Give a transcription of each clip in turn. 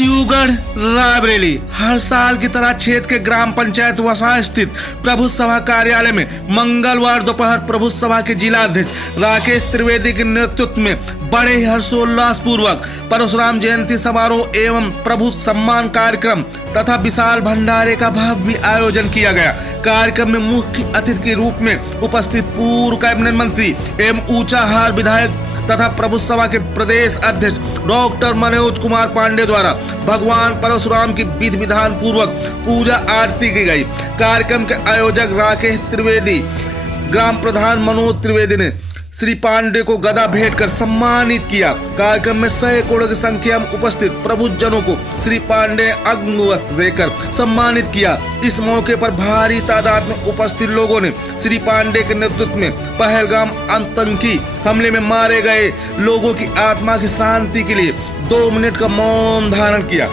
शिवगढ़ रायबरेली हर साल की तरह क्षेत्र के ग्राम पंचायत वसा स्थित प्रभु सभा कार्यालय में मंगलवार दोपहर प्रभु सभा के जिला अध्यक्ष राकेश त्रिवेदी के नेतृत्व में बड़े ही हर्षोल्लास पूर्वक परशुराम जयंती समारोह एवं प्रभु सम्मान कार्यक्रम तथा विशाल भंडारे का भव्य आयोजन किया गया। कार्यक्रम में मुख्य अतिथि के रूप में उपस्थित पूर्व कैबिनेट मंत्री एवं ऊंचाहार विधायक तथा प्रभु सभा के प्रदेश अध्यक्ष डॉक्टर मनोज कुमार पांडे द्वारा भगवान परशुराम की विधि विधान पूर्वक पूजा आरती की गई। कार्यक्रम के आयोजक राकेश त्रिवेदी, ग्राम प्रधान मनोज त्रिवेदी ने श्री पांडे को गदा भेंट कर सम्मानित किया। कार्यक्रम में सैकड़ों की संख्या में उपस्थित प्रबुद्धजनों को श्री पांडे अंगवस्त्र देकर सम्मानित किया। इस मौके पर भारी तादाद में उपस्थित लोगों ने श्री पांडे के नेतृत्व में पहलगाम आतंकी हमले में मारे गए लोगों की आत्मा की शांति के लिए 2 मिनट का मौन धारण किया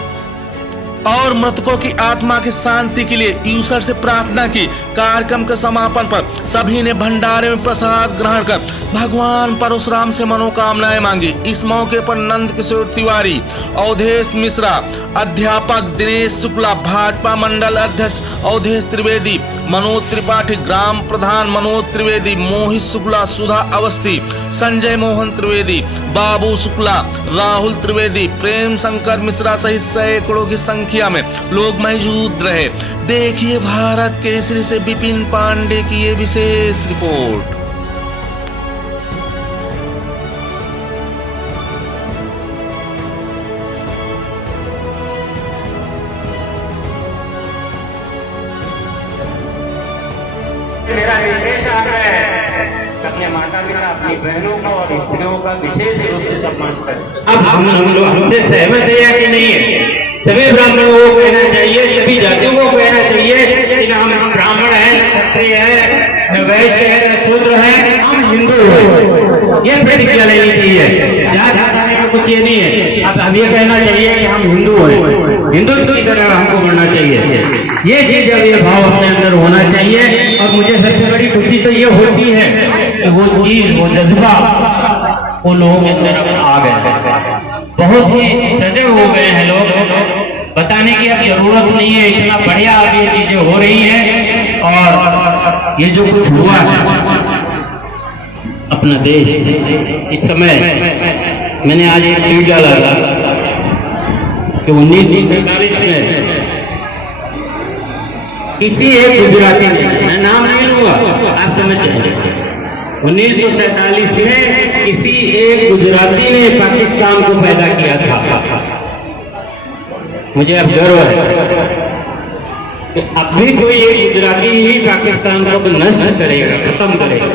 और मृतकों की आत्मा की शांति के लिए ईश्वर से प्रार्थना की। कार्यक्रम के समापन पर सभी ने भंडारे में प्रसाद ग्रहण कर भगवान परशुराम से मनोकामनाएं मांगी। इस मौके पर नंद किशोर तिवारी, अवधेश मिश्रा, अध्यापक दिनेश शुक्ला, भाजपा मंडल अध्यक्ष अवधेश त्रिवेदी, मनोज त्रिपाठी, ग्राम प्रधान मनोज त्रिवेदी, मोहित शुक्ला, सुधा अवस्थी, संजय मोहन त्रिवेदी, बाबू शुक्ला, राहुल त्रिवेदी, प्रेम शंकर मिश्रा सहित सैकड़ों की संख्या में लोग मौजूद रहे। देखिए भारत केसरी से विपिन पांडे की ये विशेष रिपोर्ट। मेरा विशेष आग्रह है अपने माता पिता, अपनी बहनों को और स्त्रियों का विशेष रूप से सम्मान करें। अब हम लोग हमसे सहमत है या कि नहीं है? सभी ब्राह्मणों को कहना चाहिए, सभी जातियों को कहना चाहिए कि हम ब्राह्मण है, न क्षत्रिय है, न वैश्य है, न शूद्र है, हम हिंदू हैं। ये प्रतिज्ञा लेनी चाहिए। जात बताने का कुछ ये नहीं है। अब हम ये कहना चाहिए कि हम हिंदू हैं, हिंदुत्व की तरह हमको बढ़ना चाहिए। ये चीज अब ये भाव अपने अंदर होना चाहिए। और मुझे सबसे बड़ी खुशी तो ये होती है कि वो चीज, वो जज्बा वो लोगों के अंदर आ गए। बहुत ही सजग हो गए हैं लोग। बताने की अब जरूरत नहीं है, इतना बढ़िया अब ये चीजें हो रही हैं। और ये जो कुछ हुआ है अपना देश इस समय, मैंने आज एक ट्वीट डाला कि 1947 में किसी एक गुजराती ने, मैं नाम नहीं लूंगा, आप समझ जाएंगे, 1947 में किसी एक गुजराती ने पाकिस्तान को पैदा किया था। मुझे अब गर्व है कि अब भी कोई एक गुजराती ही पाकिस्तान को नष्ट करेगा, खत्म करेगा,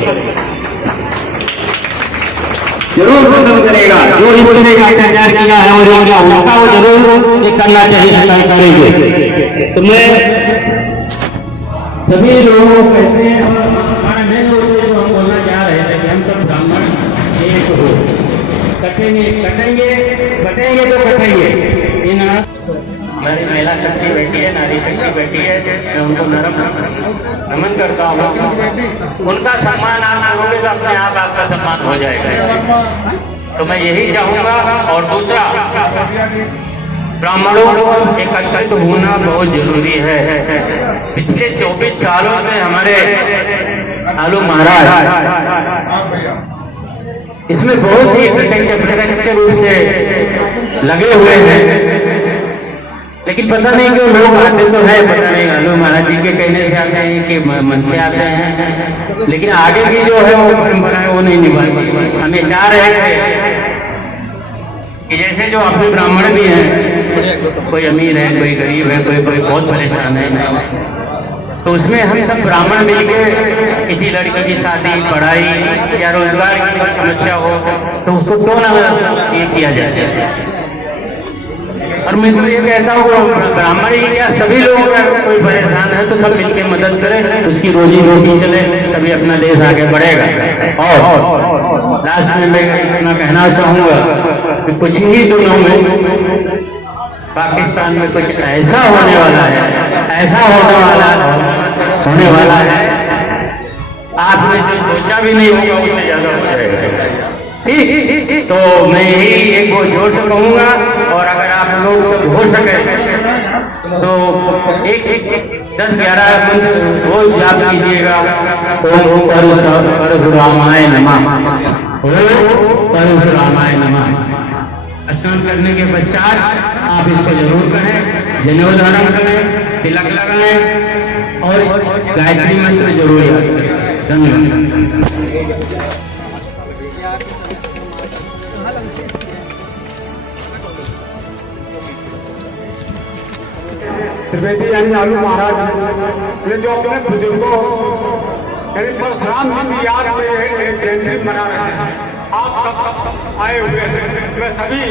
जरूर खत्म करेगा। जो हिंदू ने अत्याचार किया है और उसका वो जरूर करना चाहिए, करेंगे। तो मैं सभी लोगों को कहते हैं, हमारा मेन उद्देश्य जो हम बोलना चाह रहे थे कि हम सब ब्राह्मण एक हो, कटेंगे बटेंगे तो कटेंगे। हमारी महिला शक्ति बेटी है, नारी शक्ति बेटी है, मैं उनको नमन करता हूँ। उनका सम्मान आप करोगे तो अपने आप आपका सम्मान हो जाएगा। तो मैं यही चाहूँगा। और दूसरा, ब्राह्मणों को एकत्रित होना बहुत जरूरी है। पिछले 24 सालों में हमारे आलू महाराज इसमें बहुत ही प्रत्यक्ष रूप से लगे हुए हैं। लेकिन पता नहीं क्यों लोग आते तो है, पता नहीं आलू महाराज जी के कहने से आते हैं कि मन से आते हैं, लेकिन आगे की जो है वो परंपरा है वो नहीं निभाई। हमें चाह रहे थे कि जैसे जो अपने ब्राह्मण भी हैं, कोई अमीर है, कोई गरीब है, कोई बहुत परेशान है, तो उसमें हम सब ब्राह्मण मिलकर किसी लड़की की शादी, पढ़ाई या रोजगार की कोई समस्या हो तो उसको क्यों ना ये किया जाए। और मैं तो ये कहता हूँ ब्राह्मण ही क्या, सभी लोग अगर कोई परेशान है तो सब मिलकर मदद करें, उसकी रोजी रोटी चले, तभी अपना देश आगे बढ़ेगा। और लास्ट में मैं इतना कहना चाहूँगा कि कुछ ही दिनों में पाकिस्तान में कुछ ऐसा होने वाला है, ऐसा होने वाला है, आपने जो सोचा भी नहीं होगा उससे ज्यादा हो जाएगा। ठीक, तो मैं यही एक जोर से कहूँगा। और अगर आप लोग हो सके तो एक 10-11 रोज याद कीजिएगा। ओम परशुरामाय नमः, ओम परशुरामाय नमः। स्नान करने के पश्चात आप इसको जरूर करें, जनेऊ धारण करें, तिलक लगाएं और गायत्री मंत्र जरूर याद करें। धन्यवाद। त्रिवेदी यानी आलू महाराज ने जो अपने बुजुर्गों यानी परशुराम जी की याद में एक जयंती मना रहे हैं। आप सब आए हुए हैं। मैं सभी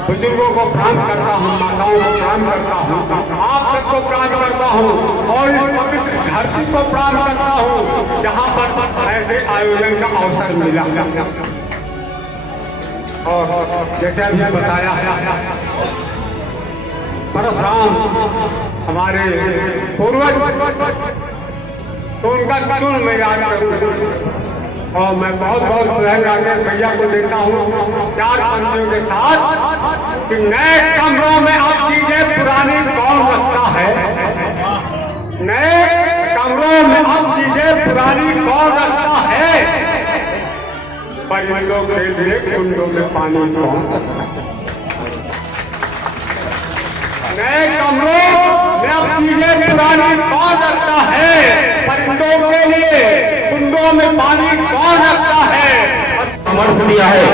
बुजुर्गों को प्रणाम करता हूँ, माताओं को प्रणाम करता हूँ, आप सबको प्रणाम करता हूँ और इस पवित्र धरती को प्रणाम करता हूँ जहाँ पर ऐसे आयोजन का अवसर मिला। और जैसे अभी बताया है, परशुराम हमारे पूर्वज, तो उनका गुण मैं याद करूँ और मैं बहुत बहुत भैया को देता हूँ 4 पंक्तियों के साथ कि नए कमरों में अब चीजें पुरानी कौन रखता है, नए कमरों में अब चीजें पुरानी कौन रखता है, परिंदों के लिए कुंडों में पानी कौन रखता है। नए कमरों में अब चीजें पुरानी कौन रखता है, परिंदों के लिए कुंडों में पानी कौन रखता है। समर्थ दिया है,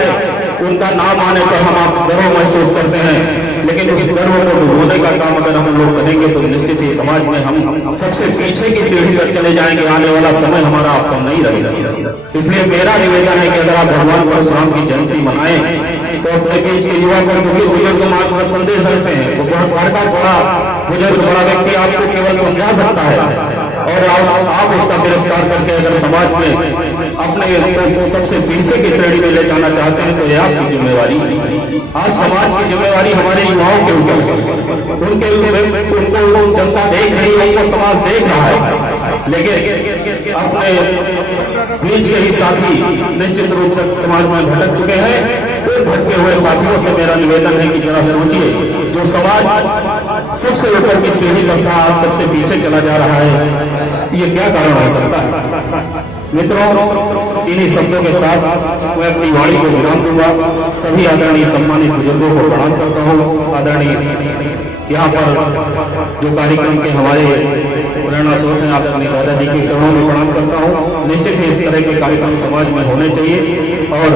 उनका नाम आने पर हम आप गर्व महसूस करते हैं, लेकिन उस गर्व को डुबोने का काम अगर हम लोग करेंगे तो निश्चित ही समाज में हम सबसे पीछे की सीढ़ी पर चले जाएंगे। आने वाला समय हमारा आपको नहीं रहेगा। इसलिए मेरा निवेदन है कि अगर आप भगवान परशुराम की जयंती मनाएं तो अपने बीच के युवा को, जो भी बुजुर्ग मार्गदर्शन संदेश रखते हैं, वो बड़ा बुजुर्ग बड़ा व्यक्ति आपको केवल समझा सकता है और आप उसका तिरस्कार करके अगर समाज में अपने सबसे पीछे की श्रेणी में ले जाना चाहते हैं तो यह आपकी जिम्मेवारी। आज समाज की जिम्मेवारी हमारे युवाओं के ऊपर, उनको जनता देख रही है, उनको समाज देख रहा है, लेकिन अपने बीच के ही साथी निश्चित रूप से समाज में भटक चुके हैं। उन भटके हुए साथियों से मेरा निवेदन है कि जरा सोचिए, जो समाज सबसे ऊपर की सीढ़ी पर था आज सबसे पीछे चला जा रहा है, ये क्या कारण हो सकता है। मित्रों, इन्हीं शब्दों के साथ मैं अपनी वाणी को विराम दूंगा। सभी आदरणीय सम्मानित बुजुर्गों को प्रणाम करता हूँ। आदरणीय यहाँ पर जो कार्यक्रम के हमारे प्रेरणा स्रोत हैं, आदरणीय दादाजी के चरणों में प्रणाम करता हूँ। निश्चित ही इस तरह के कार्यक्रम समाज में होने चाहिए और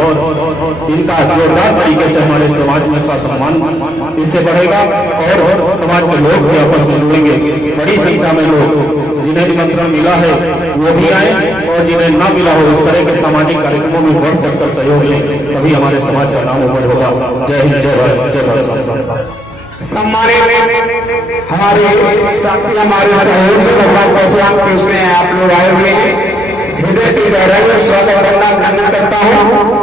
इनका जोरदार तरीके से हमारे समाज में का सम्मान इससे बढ़ेगा और समाज के लोग भी आपस में जुड़ेंगे। बड़ी संख्या में लोग जिन्हें निमंत्रण मिला है वो भी आए और जिन्हें ना मिला हो इस तरह के सामाजिक कार्यक्रमों में बढ़ चढ़कर सहयोग लें, तभी हमारे समाज का नाम ऊपर होगा। जय हिंद, जय भारत, जय भारत। सम्मानित हमारे साथी, हमारे सहयोग भगवान परशुराम के उसमें आप लोग आए हुए हैं, हृदय की गहराई में स्वागत करना अभिनंदन करता हूँ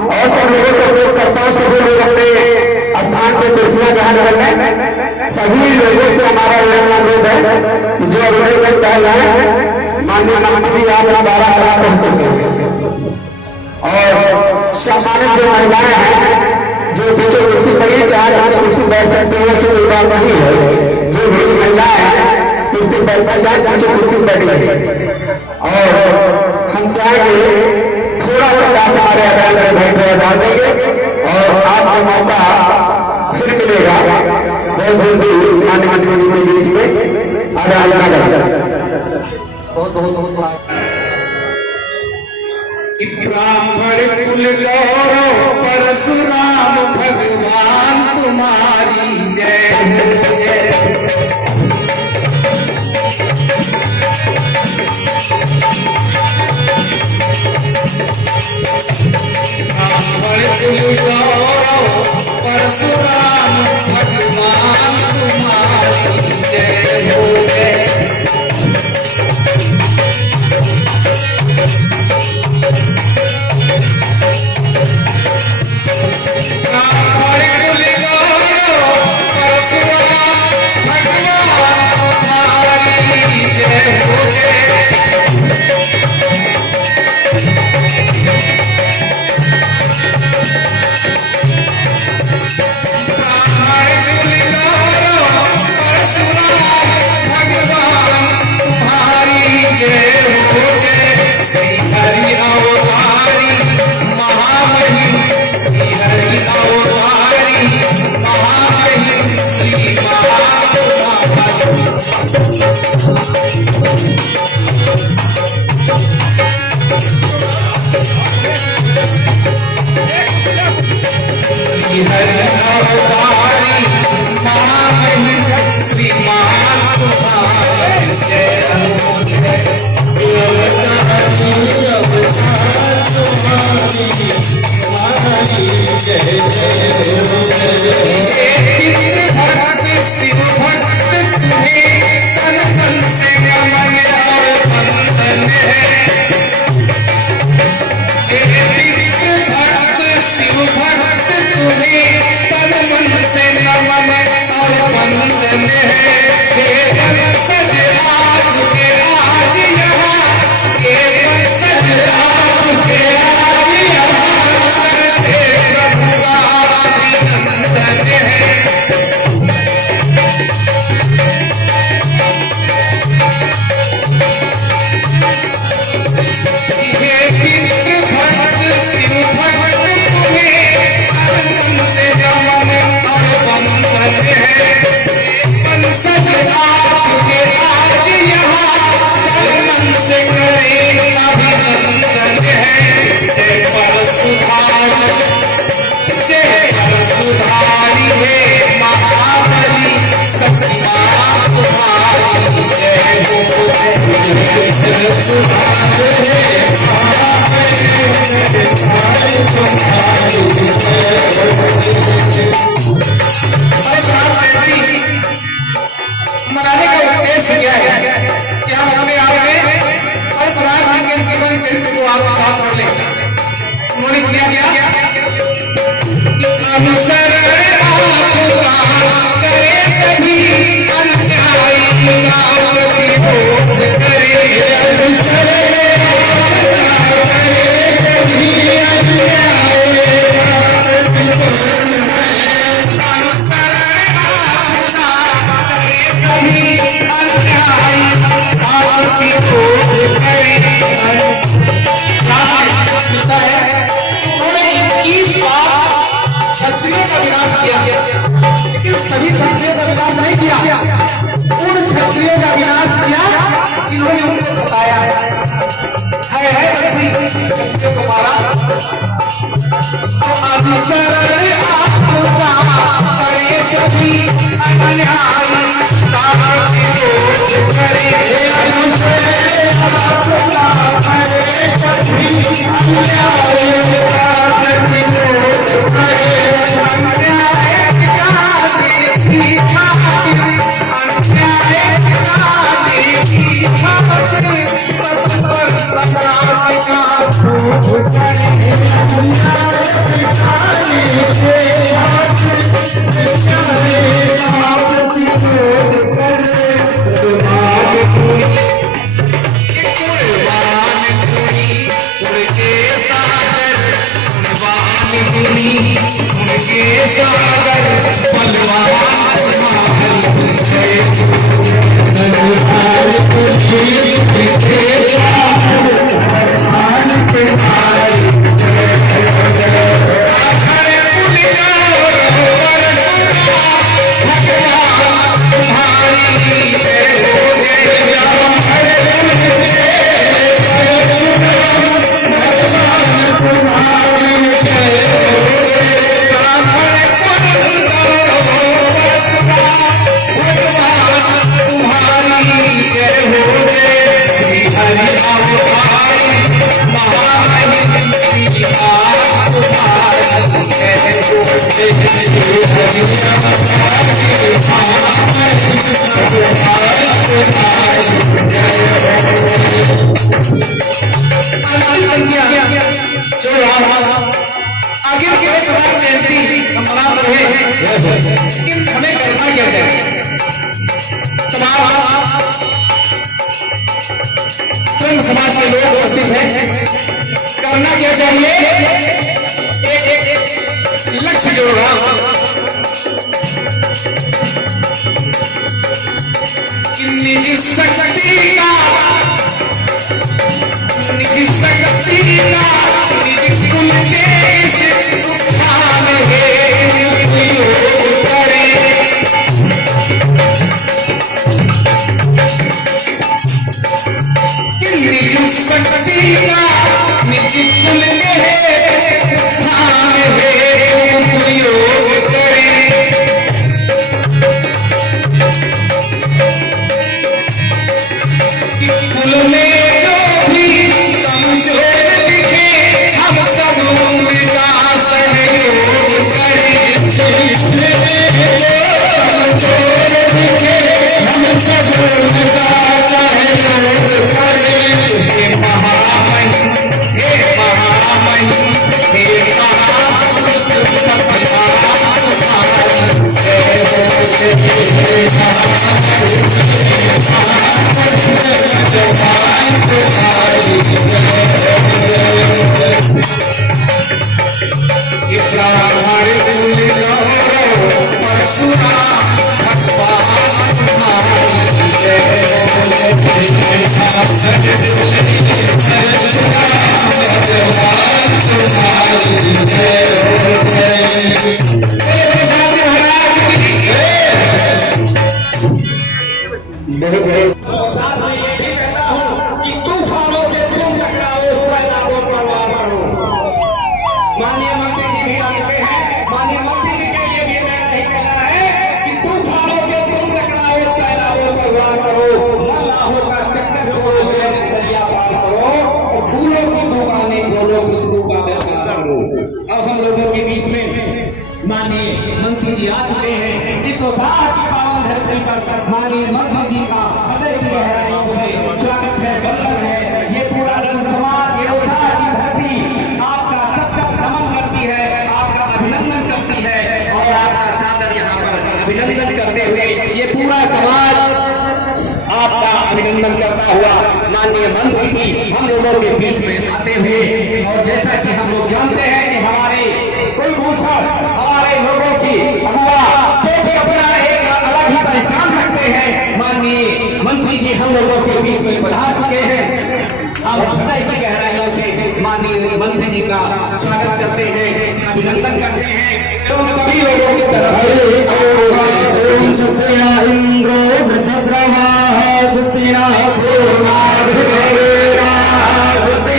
और सब लोगों को उपयोग करता हूँ। सभी लोग अपने स्थान पर कुर्सियां ग्रहण कर लें। सभी लोगों से हमारा अनुरोध है जो अगले दिन पहले माननीय मंत्री आप 12 कला पहुंच चुके हैं और सम्मानित जो महिलाएं हैं जो पीछे कुर्सी पड़ी है, आज आप कुर्सी बैठ सकते हैं, उससे कोई बात नहीं है। जो भी महिलाएं हैं कुर्सी बैठना चाहे पीछे कुर्सी बैठ गई और हम चाहेंगे थोड़ा प्रकाश हमारे आधार पर बैठ डाल देंगे और आपको मौका फिर मिलेगा बहुत जल्दी माननीय मंत्री जी के बीच में आधार ब्राह्मण कुल गौरव परशुराम भगवान तुम्हारी जय जय। ब्राह्मण कुल गौरव परशुराम भगवान तुम्हारी जय हो जय। ब्राह्मण कुल गौरव हरि अवतारी माही श्री मान तुम्हारी जय हो जय अवतारी अवतार तुम्हारी माही जय जय हो जय भक्त शिव भक्त तुम्हें तन मन से नमन और वंदन है भक्त शिव भक्त तुम्हें तन मन से नमन और वंदन है सज आज के आज यहाँ सज आज के आज यहाँ करते प्रभु अभिनंदन है भक्त शिव भक्त तुम्हें मन से नमन और वंदन है सज आपके आज यहाँ मन से करे अभिनंदन है जय परसुधारी है महाबली सत्या तुम्हारी जय हो मनाने का उद्देश्य क्या है क्या हमें आपके परशुराम जी के जीवन चरित्र को आप साथ पढ़ लें उन्होंने किया क्या अनुसरण आपका करे सभी अन्यायी नाम की खोज करे अनुसरण करे सभी अन्यायी की खोज करे मिलता है उन्होंने 21 बार क्षत्रियों का विनाश किया लेकिन सभी क्षत्रियों का विनाश नहीं किया उन क्षत्रियों का विनाश किया जिन्होंने उनको सताया है ऐसी क्षत्रियों को मारा तो अनुसरण आपका करे सभी अन्यायी नाम की खोज करे अनुसरण आपका करे सभी अन्यायी नाम की खोज करे अन्याय का देखी खातिर अन्याय का देखी खातिर पद पर संग्राम का सूझ करे अन्याय का देखी खातिर उनके सागर आगे के सवाल जयंती हम मना रहे हैं लेकिन हमें करना कैसे तमाम समाज के लोग उपस्थित हैं करना क्या चाहिए एक लक्ष्य जोड़ निजी शक्ति का निजी शक्ति का निजी कुल देश उत्थान है करे निजी शक्ति का निजी कुल देश उत्थान है साथ में ये भी कहता हूँ कि तूफानों से तुम टकराओ, सैलाबों पर वार मारो। माननीय मंत्री जी भी आ चुके हैं। माननीय मंत्री जी के लिए भी मेरा ही कहना है कि तूफानों से तुम टकराओ, सैलाबों पर वार करो, मल्लाहों का चक्कर छोड़ो, दरिया पार करो और फूलों की दुकानें खोलो, खुशबू का व्यापार करो। अब हम लोगों के बीच में माननीय मंत्री जी आ चुके हैं। इस उत्साह की पावन धरती पर माननीय मंत्री जी का हृदय की गहराइयों से स्वागत है, वंदन है। ये पूरा जन समाज, ये उत्साह की धरती आपका सत्संग नमन करती है, आपका अभिनंदन करती है और आपका सादर यहाँ पर अभिनंदन करते हुए ये पूरा समाज आपका अभिनंदन करता हुआ माननीय मंत्री जी हम लोगों के बीच में आते हुए, और जैसा कि हम लोग जानते हैं कि हमारे कुलभूषण हमारे लोगों की अगुआ जो भी अपना एक अलग ही पहचान रखते हैं, माननीय मंत्री जी हम लोगों के बीच में पधार चुके हैं। हम हृदय की गहराइयों से माननीय मंत्री जी का स्वागत करते हैं, अभिनंदन करते हैं एवं सभी लोगों की तरफ इंद्रो वृद्धश्रवाः स्वस्ति न पूर्वा विश्वेना स्वस्ति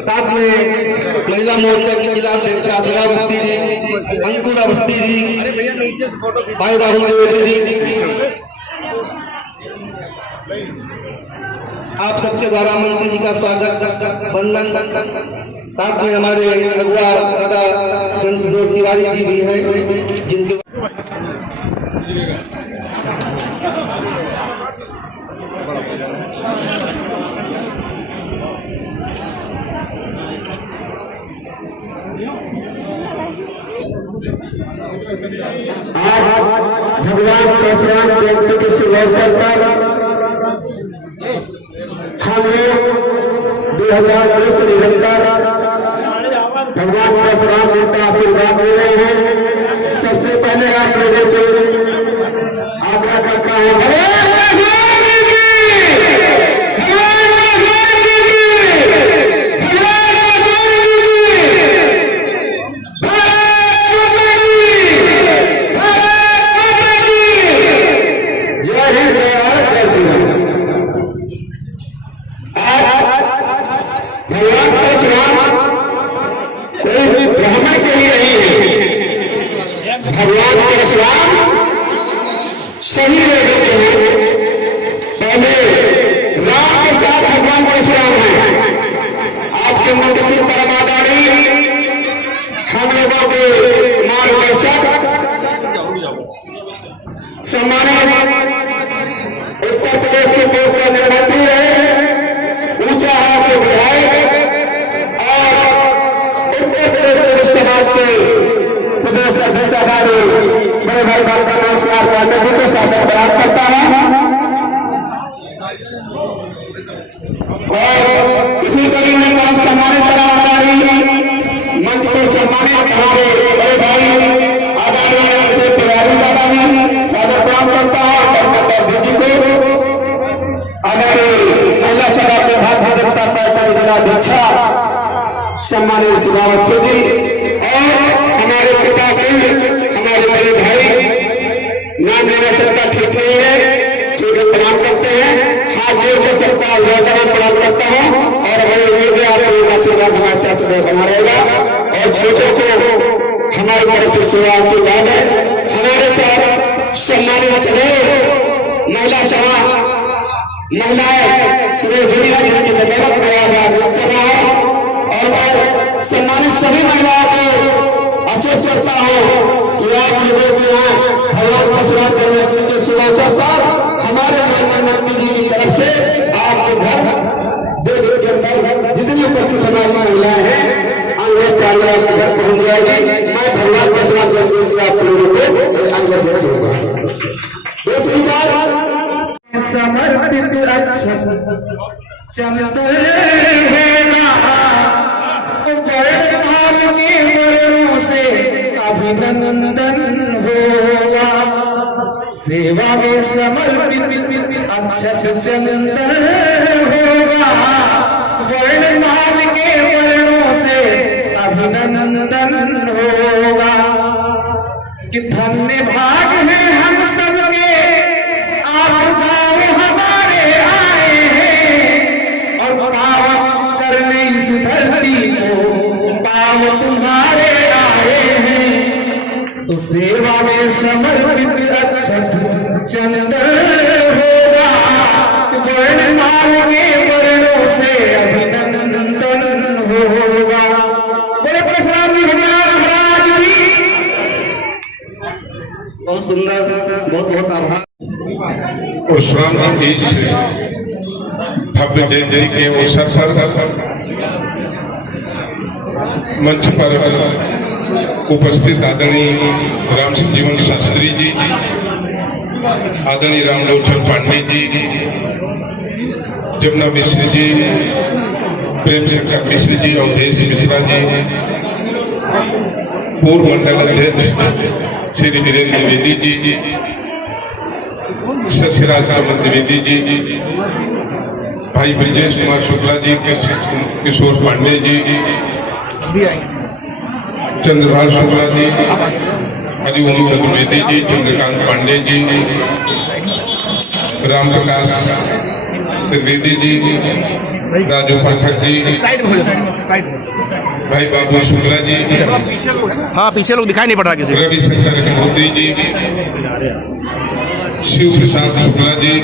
साथ में महिला मोर्चा की जिला अध्यक्ष आशा अवस्थी जी, अंकुर अवस्थी जी, भाई राहुल द्विवेदी जी, आप सबके द्वारा मंत्री जी का स्वागत वंदन। साथ में हमारे अगुआ दादा चंद्रकिशोर तिवारी जी भी हैं, जिनके आज भगवान परशुराम जयंती के शुभ अवसर पर हम लोग 2020 निरंतर भगवान परशुराम जी का आशीर्वाद ले रहे हैं। सबसे पहले आप लोगों से आग्रह करता हूँ, भगवान परशुराम सही लोगों के हैं। पहले राम के साथ भगवान परशुराम हैं। आज के मुख्यमंत्री परमादारी हम लोगों के मार्गदर्शक सम्मानित उत्तर प्रदेश के पूर्व केंद्रीय मंत्री रहे, ऊंचा हाथ के विधायक और उत्तर प्रदेश पुलिस समाज के प्रदेश अध्यक्ष बड़े भाई डॉक्टर नमस्कार पांडे जी को सादर प्रणाम करता है। और इसी कड़ी में हम सम्मानित कराधारी मंच को सम्मानित हमारे बड़े भाई आदरणीय तिवारी दादा जी सादर प्रणाम करता है। डॉक्टर अध्यक्ष जी को हमारे महिला सभा के भारतीय जनता पार्टी जिलाध्यक्षा सम्मानित सुधावस्थी जी और हमारे पिता के हमारे बड़े भाई नाम लेना सबका ठीक नहीं है, ठीक लिए प्रणाम करते हैं। हाथ जोड़ के सबका अभिवादन प्रणाम करता हूँ और हमें उम्मीद है आप लोगों का आशीर्वाद हमारे साथ सदैव बना रहेगा और छोटों को हमारी तरफ से आशीर्वाद है। हमारे साथ सम्मानित महिलाएं सुबह जुड़ी है जिनकी बदौलत मैं बात कर रहा हूँ और मैं सम्मानित सभी महिलाओं को आशीष करता हूँ कि आप लोगों के यहाँ भगवान परशुराम जन्मोत्सव के शुभ अवसर पर हमारे प्रधानमंत्री जी की तरफ से आपके घर दो दिन के अंदर जितनी उपस्थित हमारी महिलाएं हैं अंग्रेज साल आपके घर पहुंच जाएगी। मैं भगवान परशुराम जन्मोत्सव आप लोगों को अंग्रेज दूंगा। दूसरी बात समर्पित चंद्र के वरणों से अभिनंदन होगा। सेवा में समर्पित अक्षत चंदन होगा। वर्णमाल के वरणों से अभिनंदन होगा। कि धन्य भाग है हम सबके आप गाँव हमारे आए हैं और पावन करने इस धरती को पाव तुम्हारे आए हैं। तो सेवा में समर्पित अक्षत चंदन होगा। वर्णमाल के वर्णों से अभिनंदन होगा। बोले परशुराम जी महाराज की। बहुत सुंदर, बहुत बहुत आभार। परशुराम जी इस भव्य जयंती के अवसर पर मंच पर उपस्थित आदरणीय राम जीवन शास्त्री जी, आदरणीय रामलोचन पांडे जी, जमुना मिश्र जी, प्रेम शंकर मिश्र जी, अवधेश मिश्रा जी, पूर्व मंडल अध्यक्ष श्री वीरेंद्र द्विवेदी जी, सत्यराज कमल द्विवेदी जी, भाई ब्रजेश कुमार शुक्ला जी, किशोर पांडे जी, चंद्रभाल शुक्ला जी, हरिओम चतुर्वेदी जी, चंद्रकांत पांडे जी, राम प्रकाश द्विवेदी जी, राजू पाठक जी, भाई बाबू शुक्ला जी, हाँ पीछे लोग दिखाई नहीं पड़ रहा किसी को। रविशंकर अग्निहोत्री जी, शिव प्रसाद शुक्ला जी,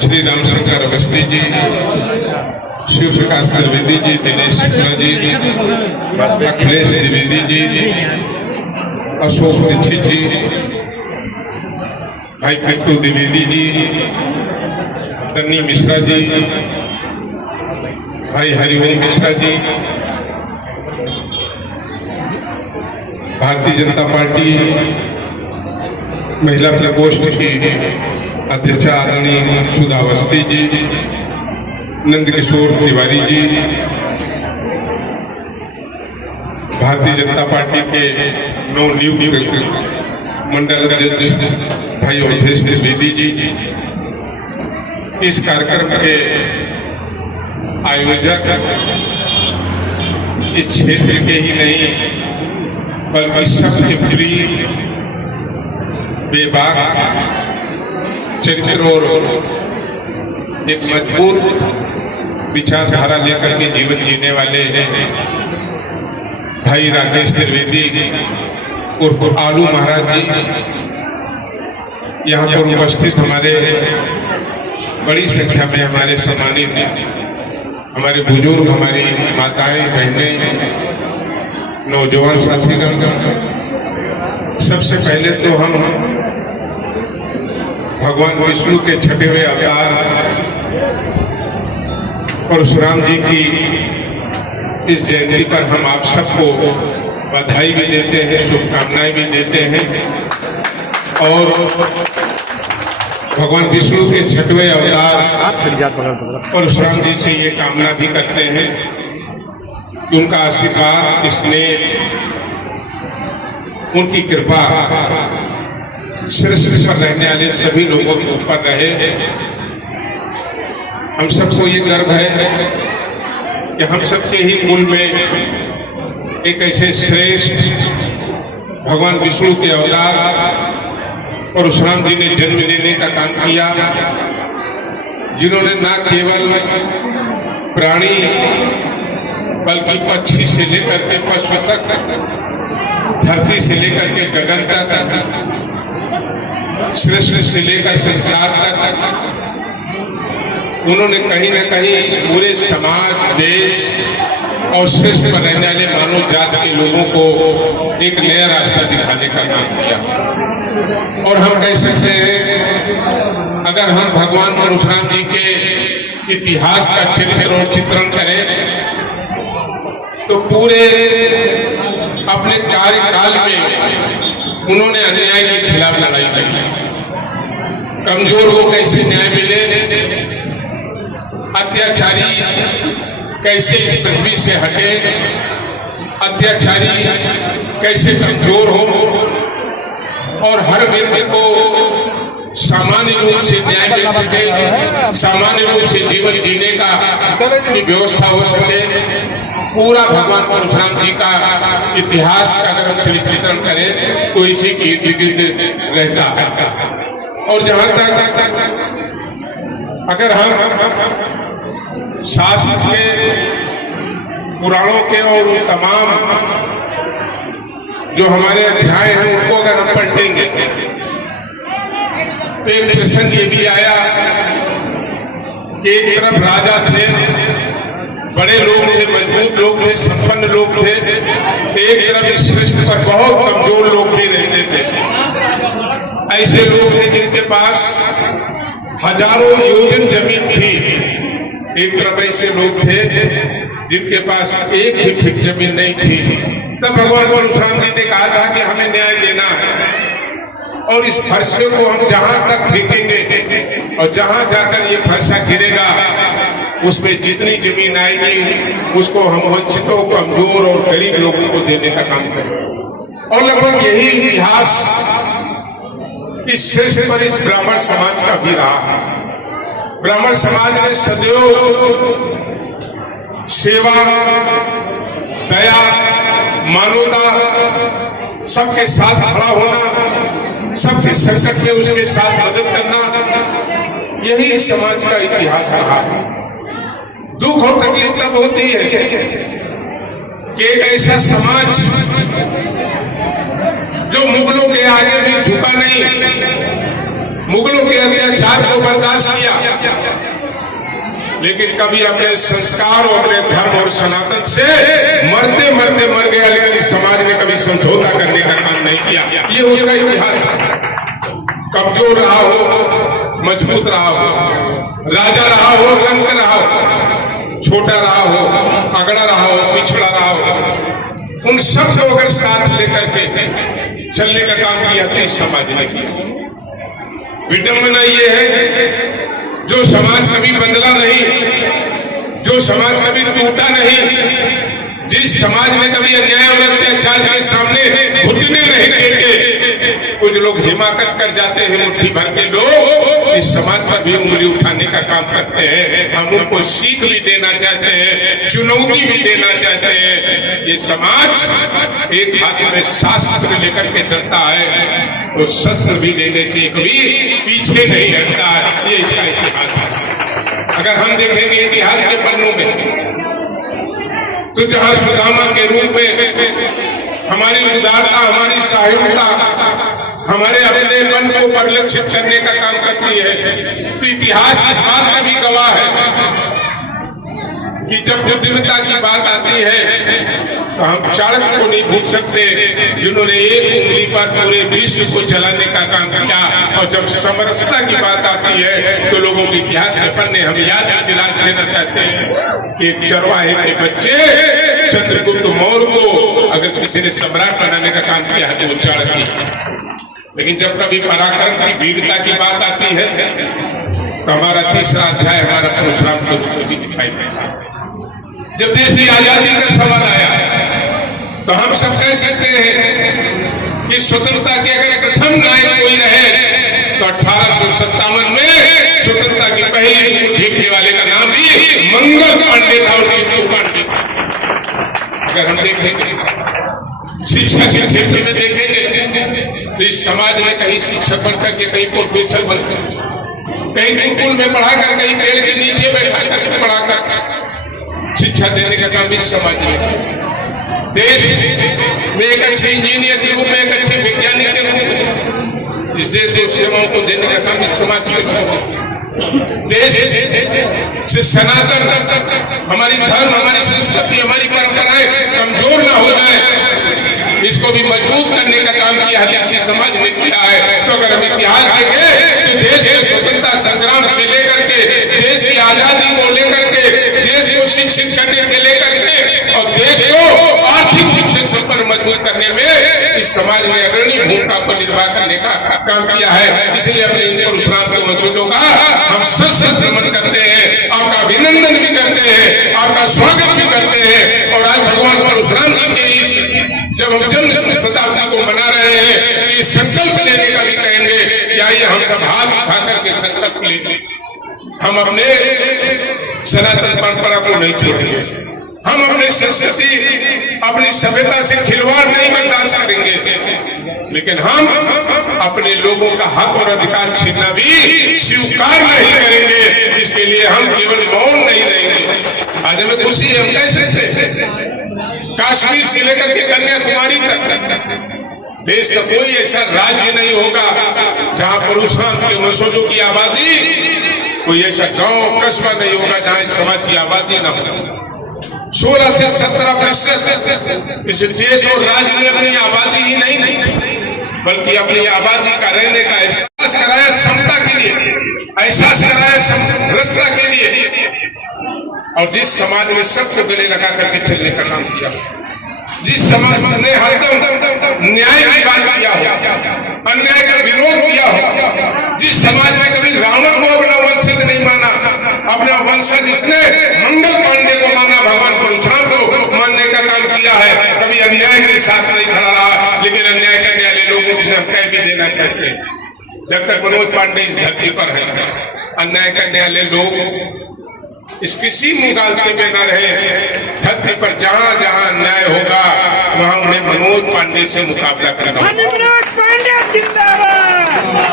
श्री रामशंकर अवस्थी जी, शिव प्रकाश द्विवेदी जी, दिनेश शुक्ला जी, अखिलेश द्विवेदी जी, अशोक दीक्षित जी, भाई पिंटू द्विवेदी जी, तन्नी मिश्रा जी, भाई हरिओम मिश्रा जी, भारतीय जनता पार्टी महिला प्रकोष्ठ की अध्यक्ष आदरणीय सुधा अवस्थी जी, नंद किशोर तिवारी जी, भारतीय जनता पार्टी के नवनियुक्त मंडल अध्यक्ष भाई अवधेश द्विवेदी जी, इस कार्यक्रम के आयोजक इस क्षेत्र के ही नहीं बल्कि सबके प्रिय बेबाक चरित्र और एक मजबूत विचारधारा लेकर के जीवन जीने वाले भाई राकेश द्विवेदी उर्फ आलू महाराज जी, यहाँ पर उपस्थित हमारे बड़ी संख्या में हमारे सम्मानित हमारे बुजुर्ग, हमारी माताएं, बहनें, नौजवान साथीगण, सबसे पहले तो हम भगवान विष्णु के छठे हुए अवतार परशुराम जी की इस जयंती पर हम आप सबको बधाई भी देते हैं, शुभकामनाएं भी देते हैं और भगवान विष्णु के छठवें अवतार परशुराम जी से ये कामना भी करते हैं कि उनका आशीर्वाद, स्नेह, उनकी कृपा सृष्टि पर रहने वाले सभी लोगों के ऊपर रहे। हम सबको ये गर्व है कि हम सबके ही कुल में एक ऐसे श्रेष्ठ भगवान विष्णु के अवतार परशुराम जी ने जन्म लेने का काम किया, जिन्होंने न केवल प्राणी बल्कि पक्षी से लेकर के पशु तक, धरती से लेकर के गगन तक, सृष्टि से लेकर संसार तक उन्होंने कहीं न कहीं इस पूरे समाज, देश और सृष्टि पर रहने वाले मानव जात के लोगों को एक नया रास्ता दिखाने का काम किया। और हम कह सकते हैं, अगर हम भगवान परशुराम जी के इतिहास का चित्र और चित्रण करें तो पूरे अपने कार्यकाल में उन्होंने अन्याय के खिलाफ लड़ाई की। कमजोर को कैसे न्याय मिले, अत्याचारी कैसे इस पृथ्वी से हटे, अत्याचारी कैसे कमजोर हो और हर व्यक्ति को सामान्य रूप से न्याय मिल सके, सामान्य रूप से जीवन जीने का की व्यवस्था हो सके। पूरा भगवान परशुराम जी का इतिहास का अगर हम चित्रण करें तो इसी की इर्द गिर्द रहता है। और जहां तक अगर हम शास्त्र के, पुराणों के और तमाम जो हमारे अध्याय हैं उनको अगर हम पढ़ेंगे तो एक प्रसंग ये भी आया कि एक तरफ राजा थे, बड़े लोग थे, मजबूत लोग थे, संपन्न लोग थे, एक तरफ इस सृष्टि पर बहुत कमजोर लोग भी रहते थे। ऐसे लोग थे जिनके पास हजारों योजन जमीन थी, एक तरफ ऐसे लोग थे जिनके पास एक भी फीट जमीन नहीं थी। तब भगवान परशुराम जी ने कहा था कि हमें न्याय देना है और इस फरसे को हम जहां तक फेंकेंगे और जहां जाकर ये फरसा गिरेगा उसमें जितनी जमीन आएगी उसको हम वंचितों, कमजोर और गरीब लोगों को देने का काम करेंगे। और लगभग यही इतिहास इस सृष्टि पर इस ब्राह्मण समाज का भी रहा है। ब्राह्मण समाज ने सदैव सेवा, दया, मानवता, सबके साथ खड़ा होना, सबके संकट में उसके साथ मदद करना, यही समाज का इतिहास रहा है। दुख और तकलीफ तब होती है कि एक ऐसा समाज जो मुगलों के आगे भी झुका नहीं, मुगलों के अत्याचार को बर्दाश्त किया, लेकिन कभी अपने संस्कार और अपने धर्म और सनातन से मरते मरते मर गया, लेकिन इस समाज ने कभी समझौता करने का काम नहीं किया। ये उसका इतिहास है। कमजोर रहा हो, मजबूत रहा हो, राजा रहा हो, रंग रहा हो, छोटा रहा हो, अगड़ा रहा हो, पिछड़ा रहा हो, उन सब को अगर साथ लेकर के चलने का काम किया तो इस समाज ने किया। विडंबना ये है जो समाज कभी बदला नहीं, जो समाज कभी टूटा नहीं, जिस समाज ने कभी अन्याय और अत्याचार के सामने घुटने नहीं टेके, कुछ लोग हिमाकत कर जाते हैं, मुट्ठी भर के लोग इस समाज पर भी उंगली उठाने का काम करते हैं। हम उनको सीख भी देना चाहते हैं, चुनौती भी देना चाहते हैं। ये समाज एक हाथ में शास्त्र लेकर के चलता है तो शस्त्र भी देने से कभी पीछे नहीं हटता है। ये इसका इतिहास है। अगर हम देखेंगे इतिहास के पन्नों में तो जहां सुदामा के रूप में हमारी उदारता, हमारी साहित्यता, हमारे अपनेपन को परिलक्षित करने का काम करती है, तो इतिहास इस बात का भी गवाह है कि जब बुद्धिमत्ता की बात आती है तो हम चाणक्य को नहीं भूल सकते, जिन्होंने एक उंगली पर पूरे विश्व को चलाने का काम किया। और जब समरसता की बात आती है तो लोगों के इतिहास के पन्ने हम याद दिला देना चाहते हैं कि चरवाहे के बच्चे चंद्रगुप्त मौर्य को अगर किसी ने सम्राट बनाने का काम किया है तो वो चाणक्य। लेकिन जब कभी पराक्रम की वीरता की बात आती है तो हमारा तीसरा अध्याय हमारा परशुराम के रूप में भी दिखाई देता है। जब देश की आजादी का सवाल आया तो हम सब कह सकते हैं कि स्वतंत्रता के अगर प्रथम नायक कोई रहे तो 1857 में स्वतंत्रता की पहली फेंकने वाले का नाम भी मंगल पांडे था और चित्तू पांडे था। अगर हम देखेंगे शिक्षा के क्षेत्र में देखेंगे तो इस समाज में कहीं शिक्षक बनकर के, कहीं प्रोफेसर बनकर, कहीं गुरुकुल में पढ़ाकर, कहीं पेड़ के नीचे बैठा करके पढ़ाकर शिक्षा देने का काम इस समाज में। देश में एक अच्छे इंजीनियर के रूप में, एक अच्छे वैज्ञानिक के रूप में इस देश को सेवाओं को देने का काम इस समाज के रूप में। देश से सनातन हमारी धर्म, हमारी संस्कृति, हमारी परंपराएं कमजोर ना हो जाए, इसको भी मजबूत करने का काम किया है इसी समाज में किया है। तो अगर हम इतिहास देखें तो देश के स्वतंत्रता संग्राम से लेकर के, देश की आजादी को लेकर के, देश को शिक्षित करने से लेकर के और देश को आर्थिक रूप से संपन्न मजबूत करने में इस समाज ने अग्रणी भूमिका को निर्वाह करने का काम किया है। इसलिए अपने इन परशुराम के वंशजों का हम सशक्त नमन करते हैं, आपका अभिनंदन भी करते हैं, आपका स्वागत भी करते हैं। और आज भगवान परशुराम जी के इस जब हम जन्म शताब्दी को मना रहे हैं, ये संकल्प लेने का भी कहेंगे कि आइए हम सब हाथ उठा करके संकल्प लेंगे, हम अपने सनातन परंपरा को नहीं छोड़ेंगे, हम अपनी संस्कृति, अपनी सभ्यता से खिलवाड़ नहीं बर्दाश्त करेंगे, लेकिन हम अपने लोगों का हक और अधिकार छीनना भी स्वीकार नहीं करेंगे। इसके लिए हम केवल मौन नहीं रहेंगे। आज हमें खुशी है, हम कह सकते हैं कश्मीर से लेकर के कन्याकुमारी तक देश का कोई ऐसा राज्य नहीं होगा जहां परशुराम के वंशजों की आबादी, कोई ऐसा गांव कस्बा नहीं होगा जहां इस समाज की आबादी न हो। 16 से 17% इस देश और राज्य में अपनी आबादी ही नहीं बल्कि अपनी आबादी का रहने का एहसास कराया समता के लिए, एहसास कराया समरसता के लिए। और जिस समाज में सबसे गले लगा करके चलने का काम किया, जिस समाज ने हरदम न्याय की बात किया हो, अन्याय का विरोध किया हो, जिस समाज में कभी रावण को अपना वंशज नहीं माना, अपना वंशज जिसने मंगल पांडे को माना, भगवान परशुराम को मानने का काम किया है, कभी अन्याय के साथ नहीं खड़ा रहा। लेकिन अन्याय करने वाले लोगों को हम कह भी देना चाहते हैं, जब तक मनोज पांडे इस धरती पर है, अन्याय करने वाले लोग इस किसी मुगालते में न रहे। धरती पर जहां जहां अन्याय होगा वहां उन्हें मनोज पांडे से मुकाबला करना होगा।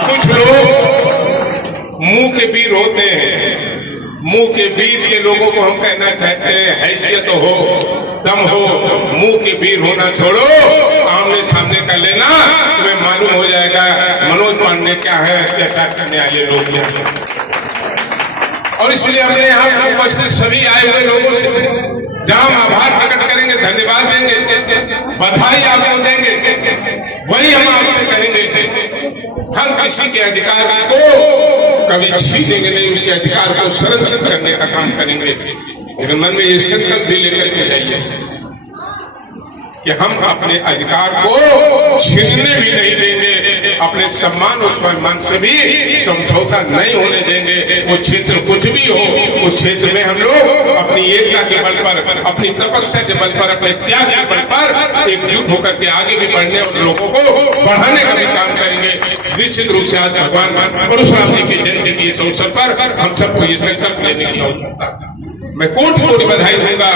कुछ लोग मुंह के वीर होते हैं, मुंह के वीर के लोगों को हम कहना चाहते हैं हैसियत हो, दम हो, मुंह के वीर होना छोड़ो, आमने सामने का लेना, तुम्हें मालूम हो जाएगा मनोज पांडे क्या है, अत्याचार करने वाले लोग क्या है। और इसलिए हमने यहाँ उपस्थित सभी आए हुए लोगों से जहां हम आभार प्रकट करेंगे, धन्यवाद देंगे, बधाई आपको देंगे, वही हम आपसे कहेंगे हम किसी के अधिकार को कभी छीनेंगे नहीं, उसके अधिकार को संरक्षित करने का काम करेंगे। लेकिन मन में ये संकल्प भी लेकर के जाइए कि हम अपने अधिकार को छीनने भी नहीं देंगे, अपने सम्मान और स्वाभिमान से भी समझौता नहीं होने देंगे। वो क्षेत्र कुछ भी हो, उस क्षेत्र में हम लोग अपनी एकता के बल पर, अपनी तपस्या के बल पर, अपने त्याग के बल पर एकजुट होकर के आगे भी बढ़ने और लोगों को बढ़ाने का भी काम करेंगे। निश्चित रूप से आज भगवान परशुराम जी की जयंती के इस अवसर पर हम सबको ये संकल्प लेने की आवश्यकता है। मैं कोटि कोटि बधाई दूंगा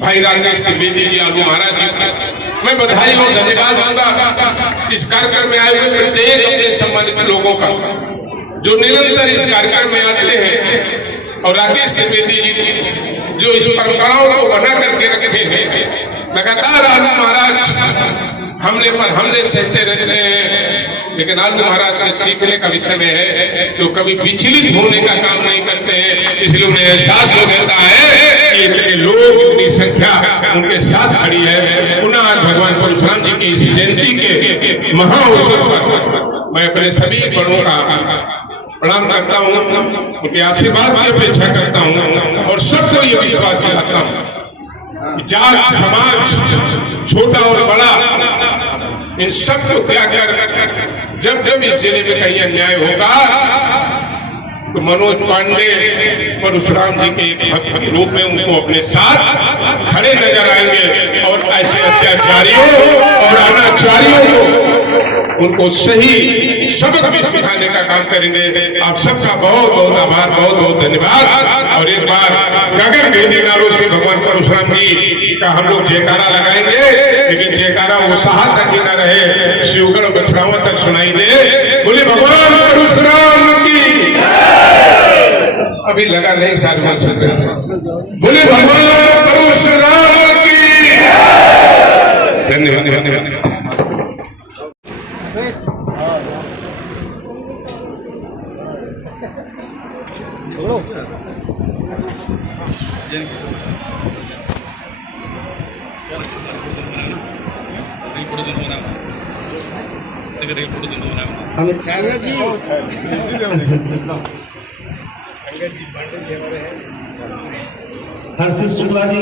भाई राकेश त्रिवेदी जी, आलू महाराज जी, मैं बधाई और धन्यवाद दूंगा इस कार्यक्रम में आए हुए प्रत्येक अपने सम्मानित लोगों का जो निरंतर इस कार्यक्रम में आते हैं, और राकेश त्रिवेदी जी जो इस परंपराओं को बना करके रखे हैं। लगातार आलू महाराज हमले पर हमले सहते रहते हैं, लेकिन आलू महाराज से सीखने का विषय में है जो कभी विचलित होने का काम नहीं करते हैं। इसलिए उन्हें एहसास हो जाता है कि इतने लोग, इतनी संख्या उनके साथ खड़ी है। पुनः आज भगवान परशुराम जी की इस जयंती के महाअवसर पर मैं अपने सभी बड़ों का प्रणाम करता हूँ, उनके आशीर्वाद की अपेक्षा करता हूँ और सबको ये विश्वास दिलाता हूँ जात समाज छोटा और बड़ा इन सबको त्याग कर जब जब इस जिले में कहीं अन्याय होगा तो मनोज पांडे परशुराम जी के एक भक्त के रूप में उनको अपने साथ खड़े नजर आएंगे और ऐसे अत्याचारियों और अनाचारियों को उनको सही सबक भी सिखाने का काम करेंगे। आप सबका बहुत बहुत आभार, बहुत बहुत धन्यवाद। और एक बार गगन भेदी नारों से भगवान परशुराम जी का हम लोग जयकारा लगाएंगे, लेकिन जयकारा उत्साह तक ही न रहे, शिवगढ़ बछड़ाओं तक सुनाई दे। बोले भगवान परशुराम की। अभी लगा नहीं साधुवाद चल रहा। बोले भगवान परशुराम की। धन्यवाद। हर्षित शुक्ला जी,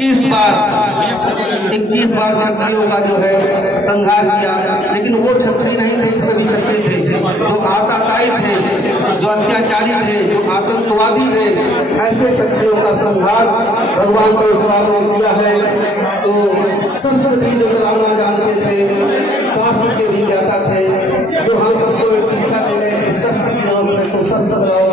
इस बार 21 बार क्षत्रियों का जो है संहार किया, लेकिन वो क्षत्रिय नहीं थे, सभी क्षत्रिय थे जो आताताई थे, जो अत्याचारी थे, जो आतंकवादी थे। ऐसे क्षत्रियों का संहार भगवान परशुराम ने किया है। तो शस्त्र भी जो चलाना जानते थे, शास्त्र के भी ज्ञाता थे, जो हम सबको एक शिक्षा दे रहे थे, शस्त्र की जरूरत है तो शस्त्र लगाओ,